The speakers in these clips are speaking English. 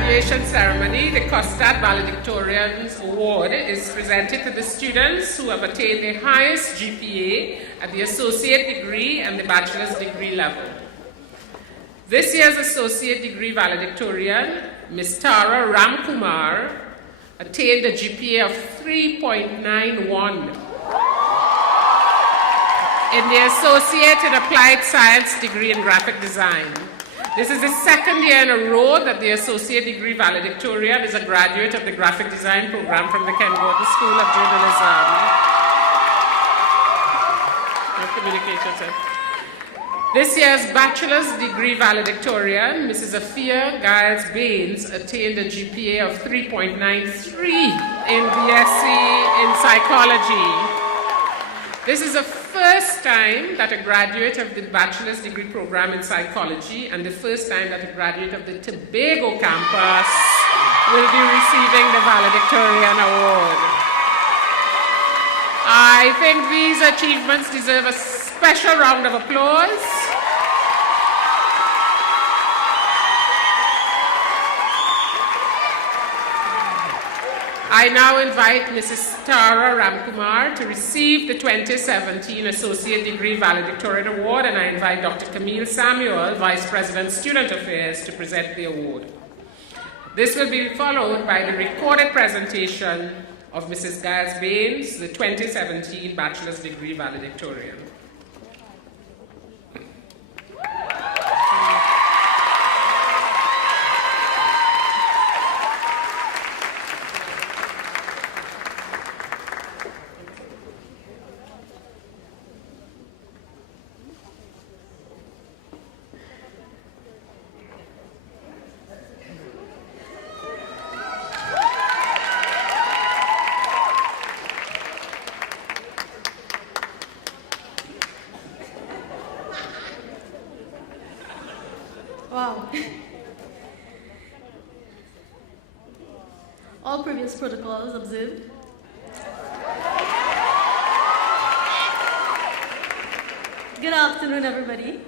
graduation ceremony, the COSTAATT Valedictorian's Award is presented to the students who have attained the highest GPA at the associate degree and the bachelor's degree level. This year's associate degree valedictorian, Ms. Tara Ramkumar, attained a GPA of 3.91 in the associate in applied science degree in graphic design. This is the second year in a row that the associate degree valedictorian is a graduate of the graphic design program from the Ken Gordon School of Journalism and Communications. This year's bachelor's degree valedictorian, Mrs. Afia Giles Baines, attained a GPA of 3.93 in BSc in psychology. This is the first time that a graduate of the bachelor's degree program in psychology and the first time that a graduate of the Tobago campus will be receiving the valedictorian award. I think these achievements deserve a special round of applause. I now invite Mrs. Tara Ramkumar to receive the 2017 Associate Degree Valedictorian Award, and I invite Dr. Camille Samuel, Vice President, Student Affairs, to present the award. This will be followed by the recorded presentation of Mrs. Giles Baines, the 2017 Bachelor's Degree Valedictorian. Wow. All previous protocols observed. Good afternoon, everybody.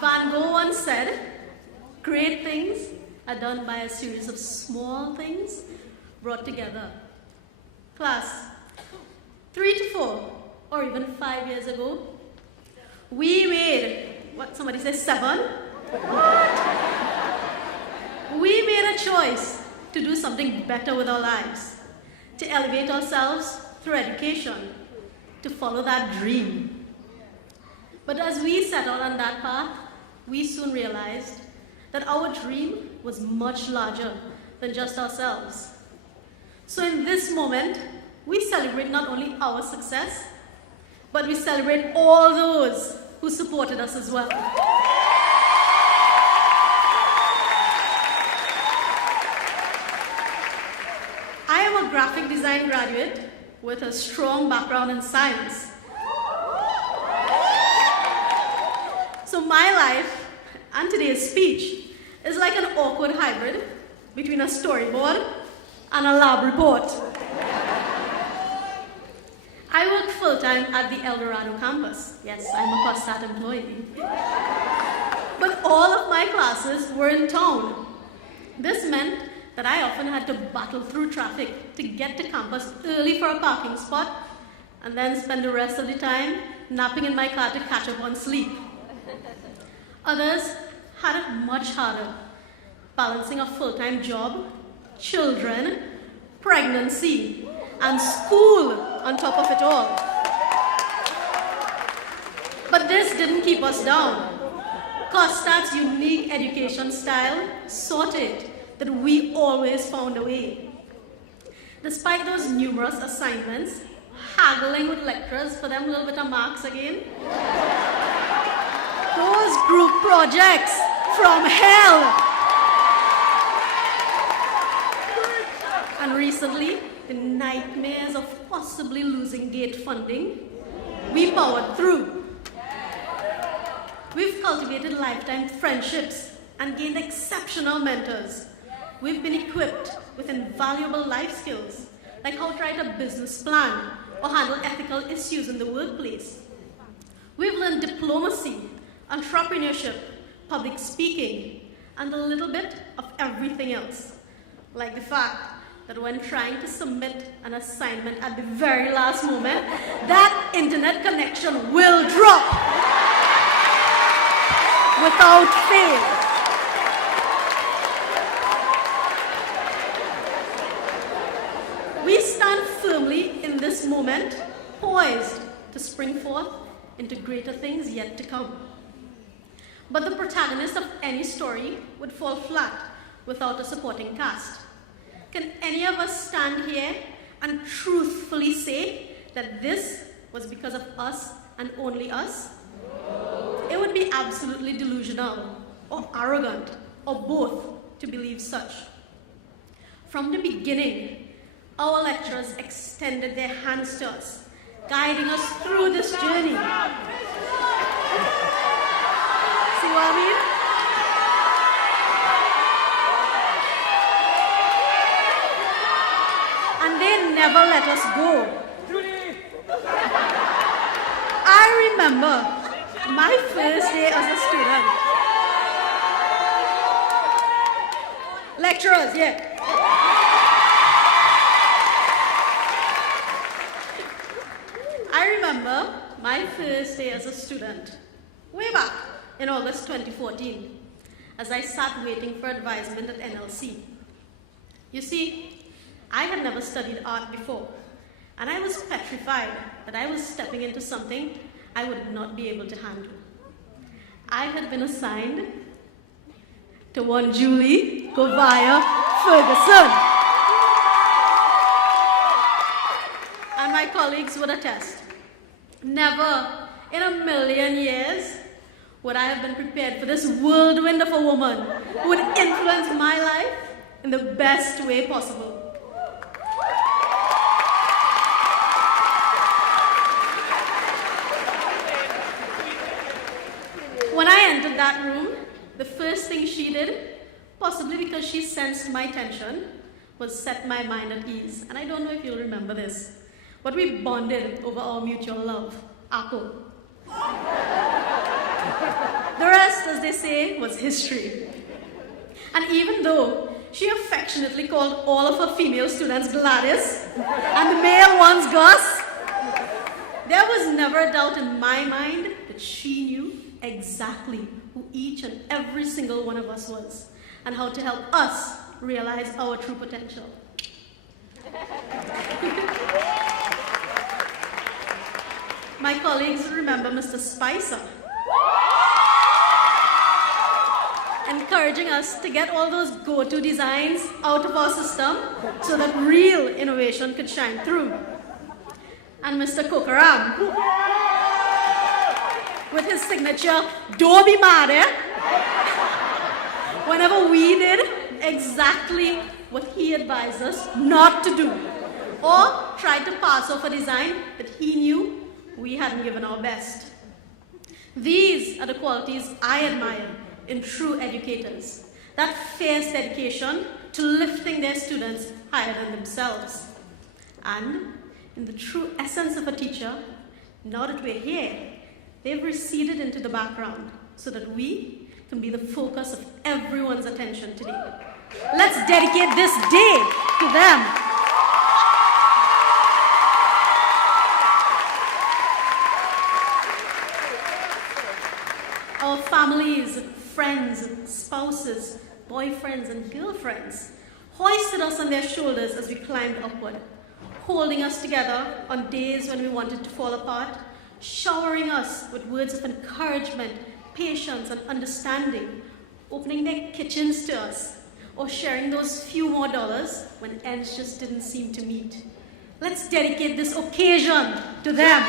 Van Gogh once said, great things are done by a series of small things brought together. Class, 3 to 4, or even 5 years ago, we made, what somebody says, 7? We made a choice to do something better with our lives, to elevate ourselves through education, to follow that dream. But as we set out on that path, we soon realized that our dream was much larger than just ourselves. So in this moment, we celebrate not only our success, but we celebrate all those who supported us as well. I am a graphic design graduate with a strong background in science. So my life and today's speech is like an awkward hybrid between a storyboard and a lab report. I work full-time at the El Dorado campus. Yes, I'm a COSTAATT employee. But all of my classes were in town. This meant that I often had to battle through traffic to get to campus early for a parking spot and then spend the rest of the time napping in my car to catch up on sleep. Others had it much harder, balancing a full-time job, children, pregnancy, and school on top of it all. But this didn't keep us down. COSTAATT's unique education style sorted that we always found a way. Despite those numerous assignments, haggling with lecturers for them little bit of marks again, those group projects from hell. And recently, the nightmares of possibly losing GATE funding, we powered through. We've cultivated lifetime friendships and gained exceptional mentors. We've been equipped with invaluable life skills, like how to write a business plan or handle ethical issues in the workplace. We've learned diplomacy, entrepreneurship, public speaking, and a little bit of everything else, like the fact that when trying to submit an assignment at the very last moment, that internet connection will drop without fail. We stand firmly in this moment, poised to spring forth into greater things yet to come. But the protagonist of any story would fall flat without a supporting cast. Can any of us stand here and truthfully say that this was because of us and only us? It would be absolutely delusional or arrogant or both to believe such. From the beginning, our lecturers extended their hands to us, guiding us through this journey. See what I mean? And they never let us go. I remember my first day as a student. Lecturers, yeah. I remember my first day as a student, way back in August 2014, as I sat waiting for advisement at NLC. You see, I had never studied art before, and I was petrified that I was stepping into something I would not be able to handle. I had been assigned to one Julie Govaya Ferguson. And my colleagues would attest, never in a million years would I have been prepared for this whirlwind of a woman who would influence my life in the best way possible. When I entered that room, the first thing she did, possibly because she sensed my tension, was set my mind at ease. And I don't know if you'll remember this, but we bonded over our mutual love, Apple. The rest, as they say, was history. And even though she affectionately called all of her female students Gladys and the male ones Gus, there was never a doubt in my mind that she knew exactly who each and every single one of us was and how to help us realize our true potential. My colleagues remember Mr. Spicer encouraging us to get all those go-to designs out of our system so that real innovation could shine through. And Mr. Kokaram, with his signature, "Don't be mad, eh?" whenever we did exactly what he advised us not to do, or tried to pass off a design that he knew we hadn't given our best. These are the qualities I admire in true educators, that fierce dedication to lifting their students higher than themselves. And in the true essence of a teacher, now that we're here, they've receded into the background so that we can be the focus of everyone's attention today. Let's dedicate this day to them. Our families, friends, spouses, boyfriends, and girlfriends hoisted us on their shoulders as we climbed upward, holding us together on days when we wanted to fall apart, showering us with words of encouragement, patience, and understanding, opening their kitchens to us, or sharing those few more dollars when ends just didn't seem to meet. Let's dedicate this occasion to them.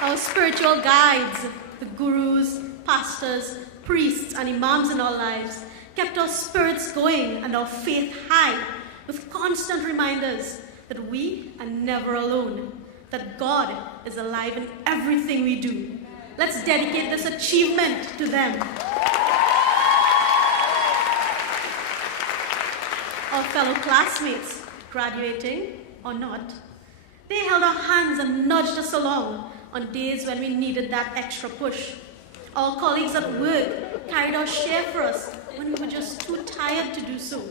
Our spiritual guides, the gurus, pastors, priests, and imams in our lives, kept our spirits going and our faith high with constant reminders that we are never alone, that God is alive in everything we do. Let's dedicate this achievement to them. Our fellow classmates, graduating or not, They held our hands and nudged us along on days when we needed that extra push. Our colleagues at work carried our share for us when we were just too tired to do so.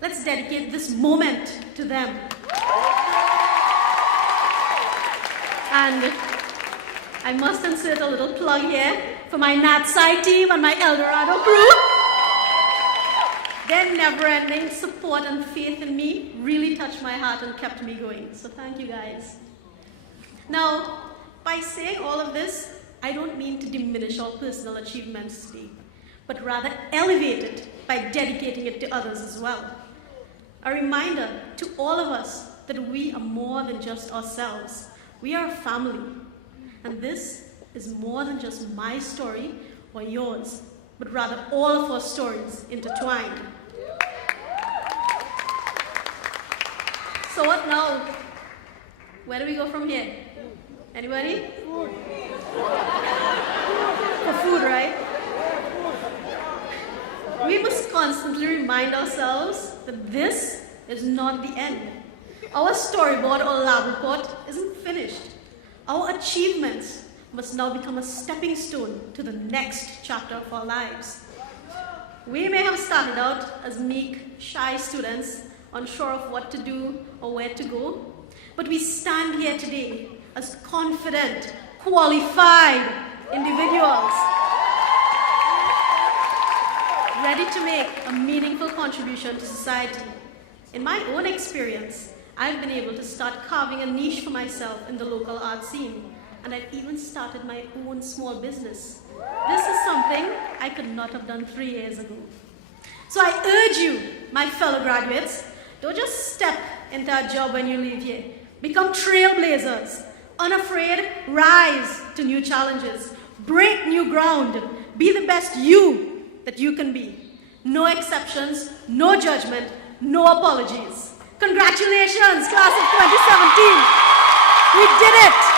Let's dedicate this moment to them. And I must insert a little plug here for my NatSci team and my Eldorado crew. Their never-ending support and faith in me really touched my heart and kept me going. So thank you guys. Now, by saying all of this, I don't mean to diminish our personal achievements today, but rather elevate it by dedicating it to others as well. A reminder to all of us that we are more than just ourselves. We are a family. And this is more than just my story or yours, but rather all of our stories intertwined. So what now? Where do we go from here? Anybody? Food. For food, right? We must constantly remind ourselves that this is not the end. Our storyboard or lab report isn't finished. Our achievements must now become a stepping stone to the next chapter of our lives. We may have started out as meek, shy students, unsure of what to do or where to go, but we stand here today as confident, qualified individuals, ready to make a meaningful contribution to society. In my own experience, I've been able to start carving a niche for myself in the local art scene, and I've even started my own small business. This is something I could not have done 3 years ago. So I urge you, my fellow graduates, don't just step into a job when you leave here. Become trailblazers. Unafraid, rise to new challenges. Break new ground. Be the best you that you can be. No exceptions, no judgment, no apologies. Congratulations, class of 2017. We did it.